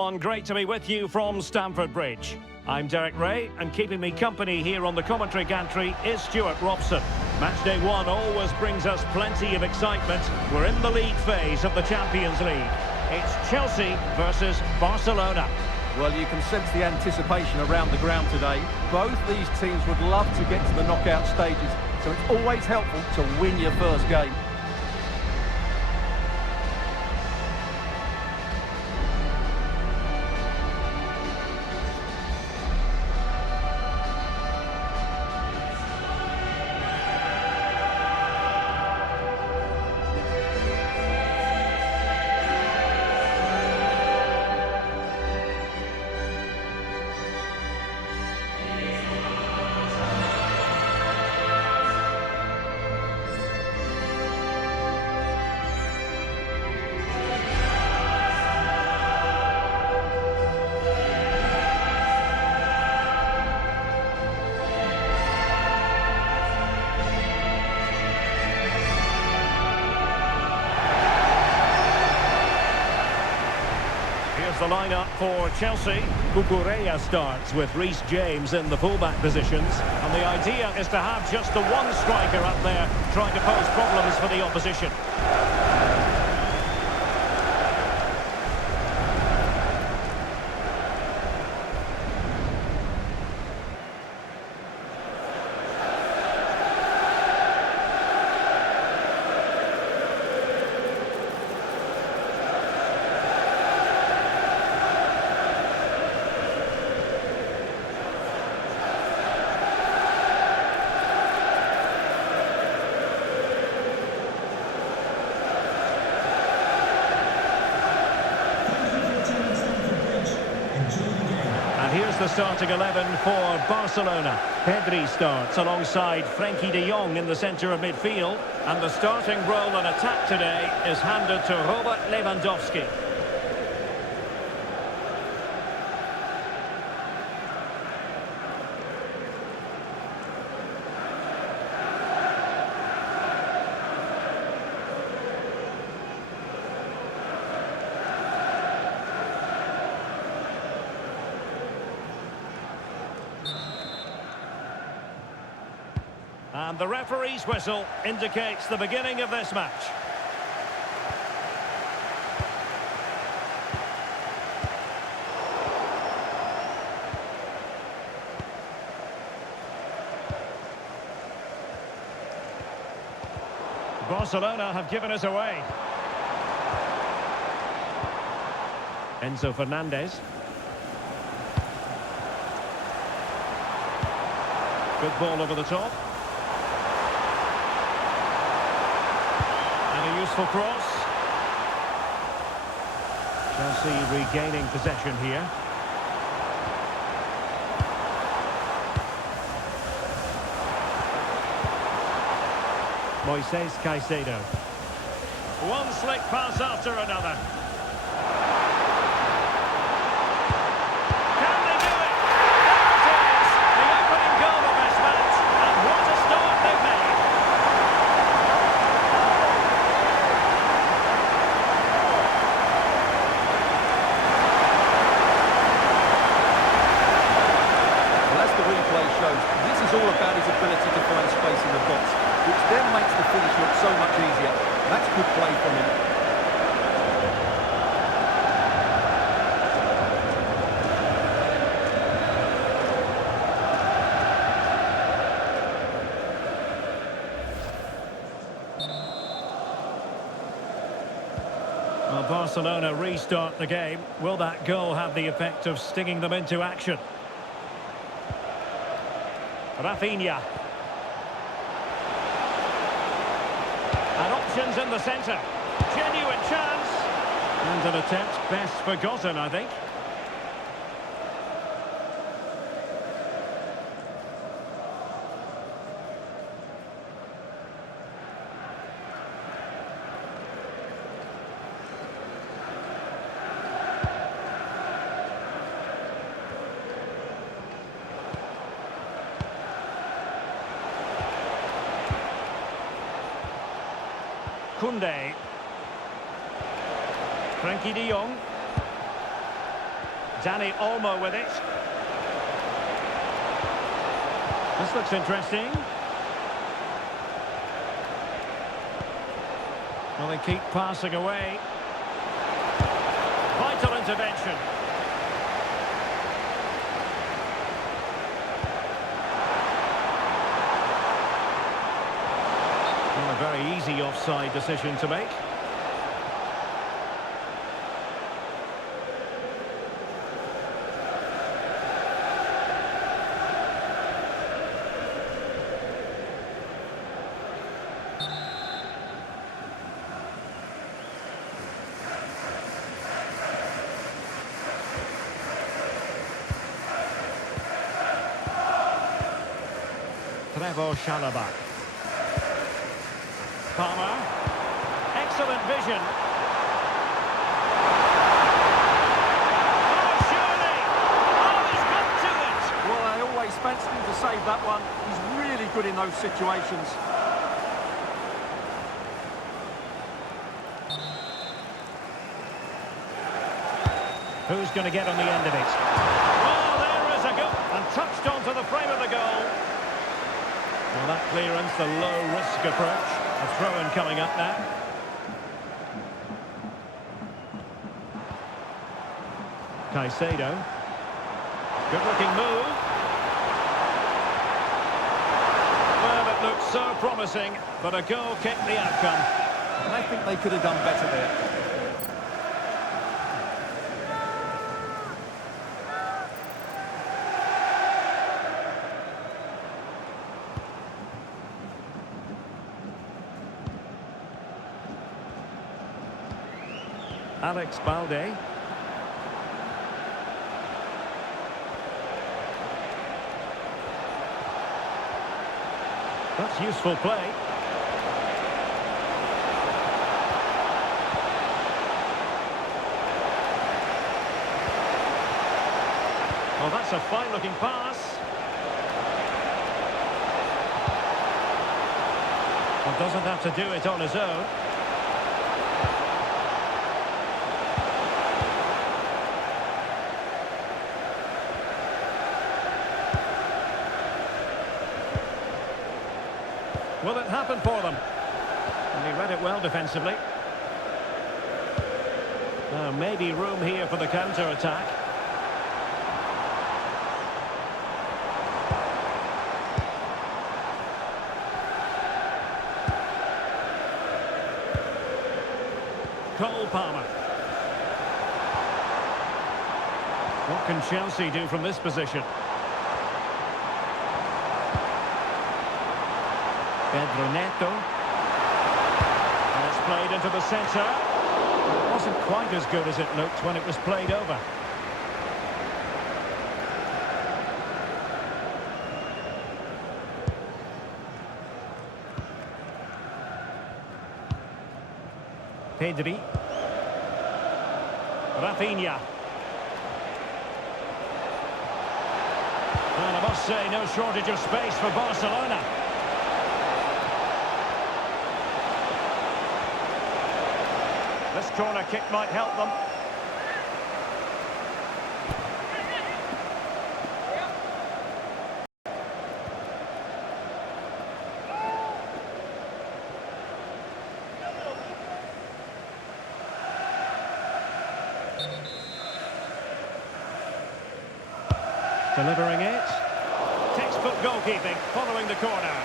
Great to be with you from Stamford Bridge. I'm Derek Ray, and keeping me company here on the commentary gantry is Stuart Robson. Matchday 1 always brings us plenty of excitement. We're in the league phase of the Champions League. It's Chelsea versus Barcelona. Well, you can sense the anticipation around the ground today. Both these teams would love to get to the knockout stages, so it's always helpful to win your first game. The lineup for Chelsea. Cucurella starts with Reece James in the fullback positions, and the idea is to have just the one striker up there trying to pose problems for the opposition. Here's the starting 11 for Barcelona. Pedri starts alongside Frenkie de Jong in the centre of midfield. And the starting role in attack today is handed to Robert Lewandowski. And the referee's whistle indicates the beginning of this match. Barcelona have given us away. Enzo Fernandez. Good ball over the top. A useful cross. Chelsea regaining possession here. Moises Caicedo. One slick pass after another. Can they do it? There it is, the opening goal of this match, and what a start they've made. This is all about his ability to find space in the box, which then makes the finish look so much easier. That's good play from him. Well, Barcelona restart the game. Will that goal have the effect of stinging them into action? Rafinha. And options in the centre. Genuine chance. And an attempt best forgotten, I think. Koundé. Frenkie de Jong. Dani Olmo with it. This looks interesting. Well, they keep passing away. Vital intervention. Well, a very easy offside decision to make. Chalaba. Palmer. Excellent vision. Oh, surely! Oh, he's got to it! Well, I always fancied him to save that one. He's really good in those situations. Who's going to get on the end of it? Oh, there is a goal! And touched onto the frame of the goal. Well, that clearance, the low-risk approach. A throw-in coming up now. Caicedo. Good-looking move. Well, it looked so promising, but a goal kicked the outcome. I think they could have done better there. Alex Balde. That's useful play. Well, that's a fine-looking pass. Well, doesn't have to do it on his own. Will it happen for them? And he read it well defensively. Maybe room here for the counter-attack. Cole Palmer. What can Chelsea do from this position? Pedro Neto. And it's played into the centre. It wasn't quite as good as it looked when it was played over. Pedri. Rafinha. And I must say, no shortage of space for Barcelona. This corner kick might help them. Delivering it. Textbook goalkeeping following the corner.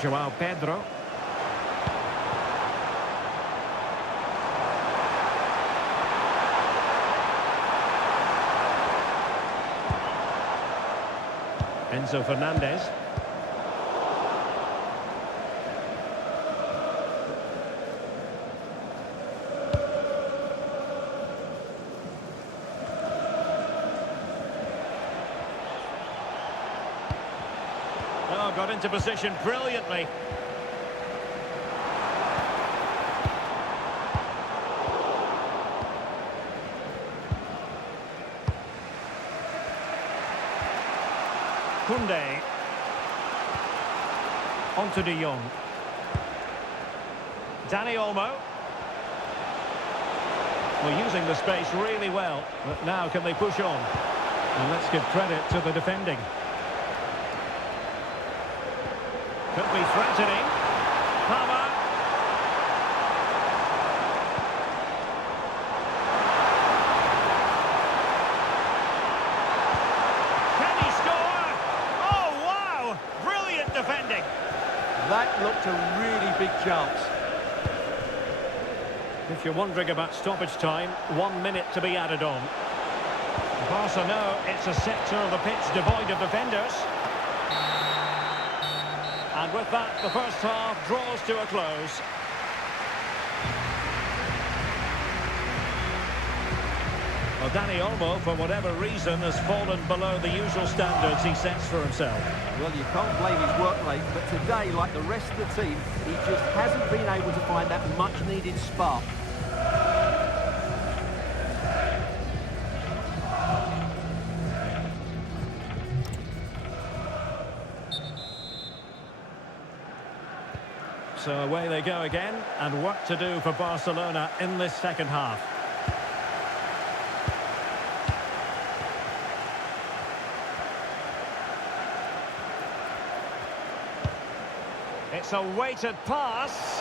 João Pedro. Enzo Fernandez. Oh, got into position brilliantly. Koundé. On to De Jong. Dani Olmo. Well, using the space really well. But now can they push on? And let's give credit to the defending. Could be threatening. Palmer. Can he score? Oh, wow! Brilliant defending. That looked a really big chance. If you're wondering about stoppage time, 1 minute to be added on. Barca know it's a sector of the pitch devoid of defenders. And with that, the first half draws to a close. Well, Dani Olmo, for whatever reason, has fallen below the usual standards he sets for himself. Well, you can't blame his work rate, but today, like the rest of the team, he just hasn't been able to find that much-needed spark. So away they go again, and work to do for Barcelona in this second half. It's a weighted pass.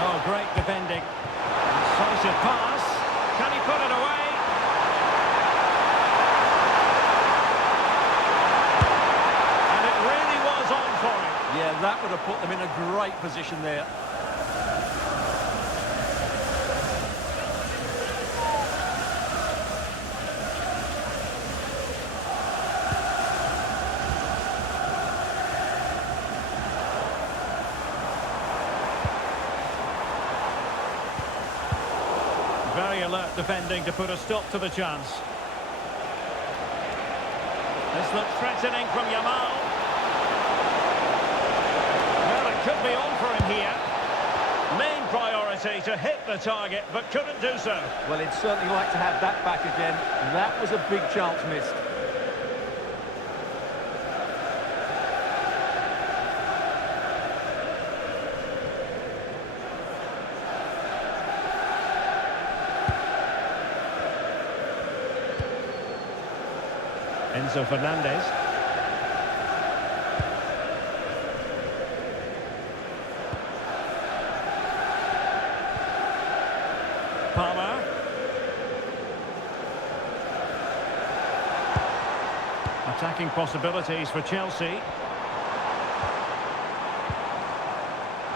Oh, great defending. Decisive pass. Can he put it away? And it really was on for him. Yeah, that would have put them in a great position there. Very alert defending to put a stop to the chance. This looks threatening from Yamal. Well, it could be on for him here. Main priority to hit the target, but couldn't do so. Well, he'd certainly like to have that back again. That was a big chance missed. Enzo Fernandez. Palmer. Attacking possibilities for Chelsea.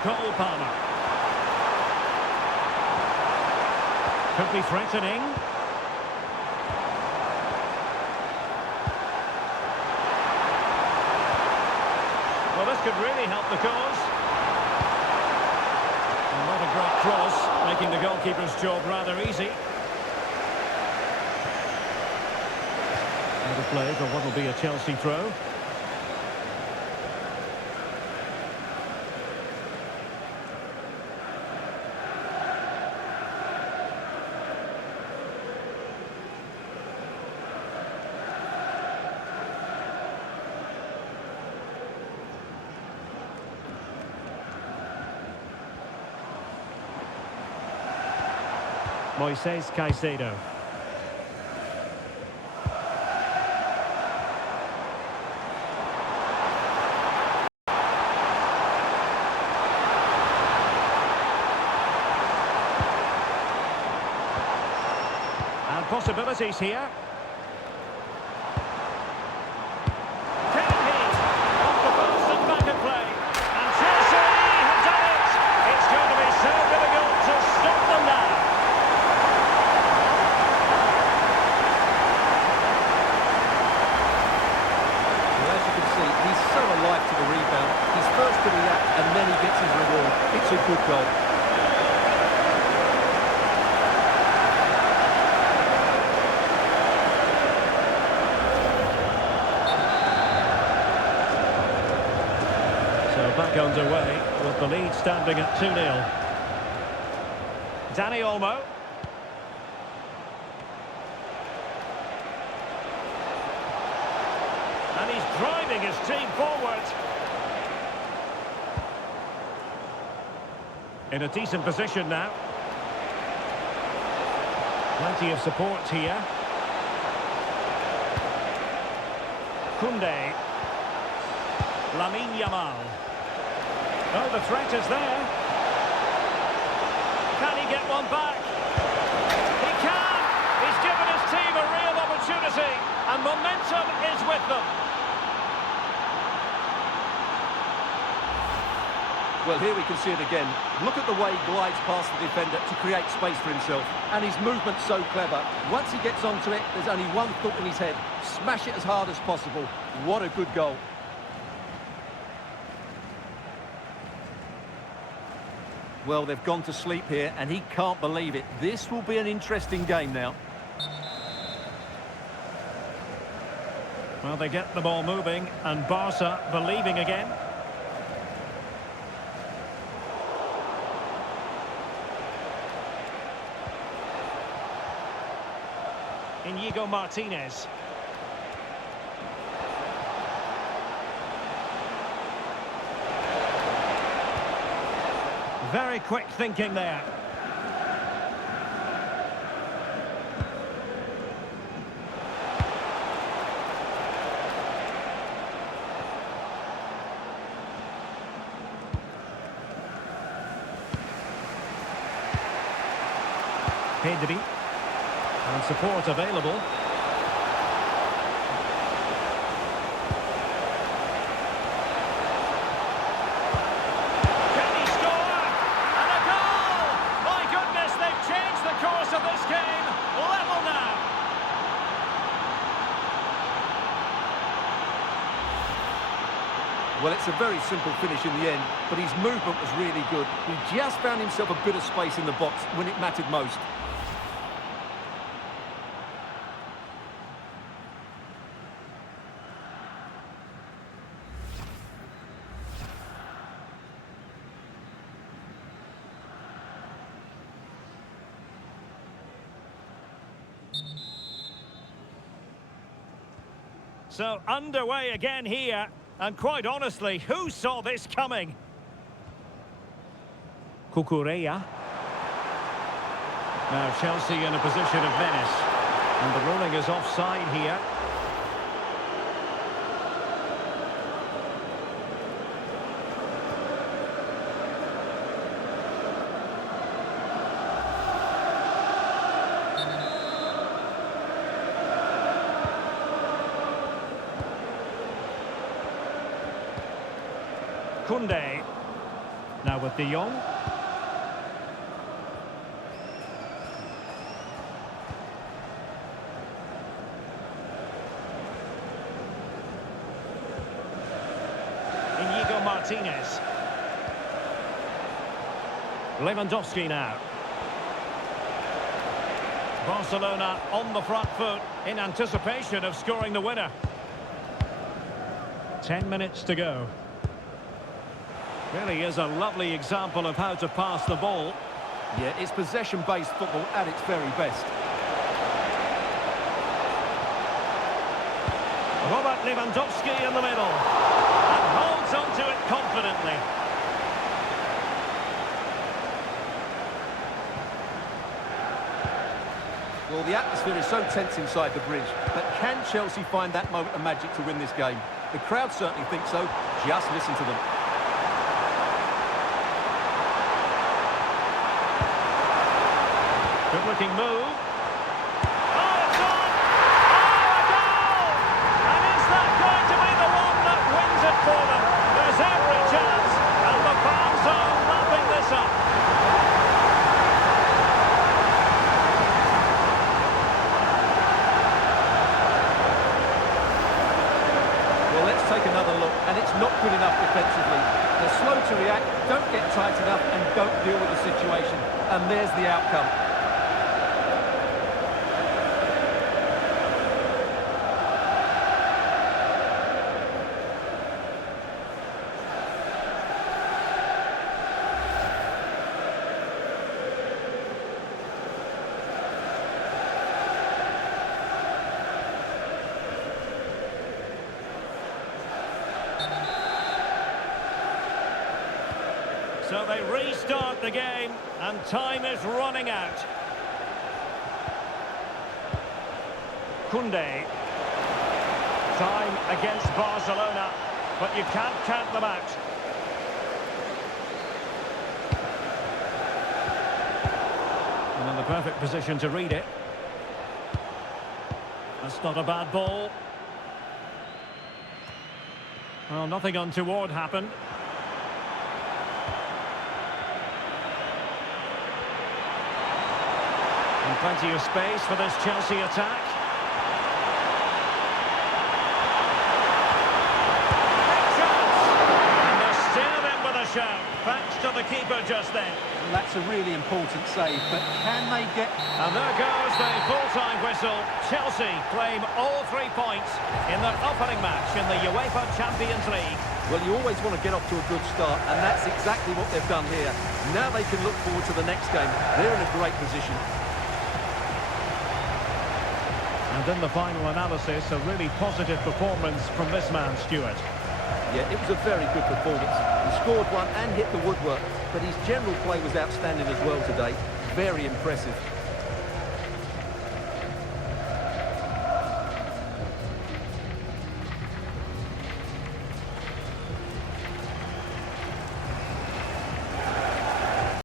Cole Palmer. Could be threatening. Well, this could really help the cause. And not a great cross, making the goalkeeper's job rather easy. Out of play for what will be a Chelsea throw. Moises Caicedo. And possibilities here. Can he? Off the post and back at play. And Tennessee have done it. It's going to be so difficult to stop them now. He's so alive to the rebound. He's first to react and then he gets his reward. It's a good goal. So back underway with the lead standing at 2-0. Dani Olmo. And he's driving his team forward. In a decent position now. Plenty of support here. Koundé. Lamine Yamal. Oh, the threat is there. Can he get one back? He can! He's given his team a real opportunity, and momentum is with them. Well, here we can see it again. Look at the way he glides past the defender to create space for himself. And his movement's so clever. Once he gets onto it, there's only one thought in his head. Smash it as hard as possible. What a good goal. Well, they've gone to sleep here, and he can't believe it. This will be an interesting game now. Well, they get the ball moving, and Barca believing again. Inigo Martinez. Very quick thinking there. Pedri. And support available. Can he score? And a goal! My goodness, they've changed the course of this game. Level now. Well, it's a very simple finish in the end, but his movement was really good. He just found himself a bit of space in the box when it mattered most. So underway again here, and quite honestly, who saw this coming? Cucurella. Now Chelsea in a position of menace, and the ruling is offside here. Koundé. Now with De Jong. Inigo Martinez. Lewandowski now. Barcelona on the front foot in anticipation of scoring the winner. 10 minutes to go. Really is a lovely example of how to pass the ball. Yeah, it's possession-based football at its very best. Robert Lewandowski in the middle. And holds onto it confidently. Well, the atmosphere is so tense inside the bridge, but can Chelsea find that moment of magic to win this game? The crowd certainly think so. Just listen to them. Good-looking move. Oh, it's on! Oh, a goal! And is that going to be the one that wins it for them? There's every chance, and the fans are lapping this up. Well, let's take another look, and it's not good enough defensively. They're slow to react, don't get tight enough, and don't deal with the situation. And there's the outcome. So they restart the game, and time is running out. Koundé. Time against Barcelona, but you can't count them out. And in the perfect position to read it. That's not a bad ball. Well, nothing untoward happened. And plenty of space for this Chelsea attack. Shout. Thanks to the keeper just then. And that's a really important save, but can they get... And there goes the full-time whistle. Chelsea claim all 3 points in their opening match in the UEFA Champions League. Well, you always want to get off to a good start, and that's exactly what they've done here. Now they can look forward to the next game. They're in a great position. And in the final analysis, a really positive performance from this man, Stuart. Yeah, it was a very good performance. He scored one and hit the woodwork, but his general play was outstanding as well today. Very impressive.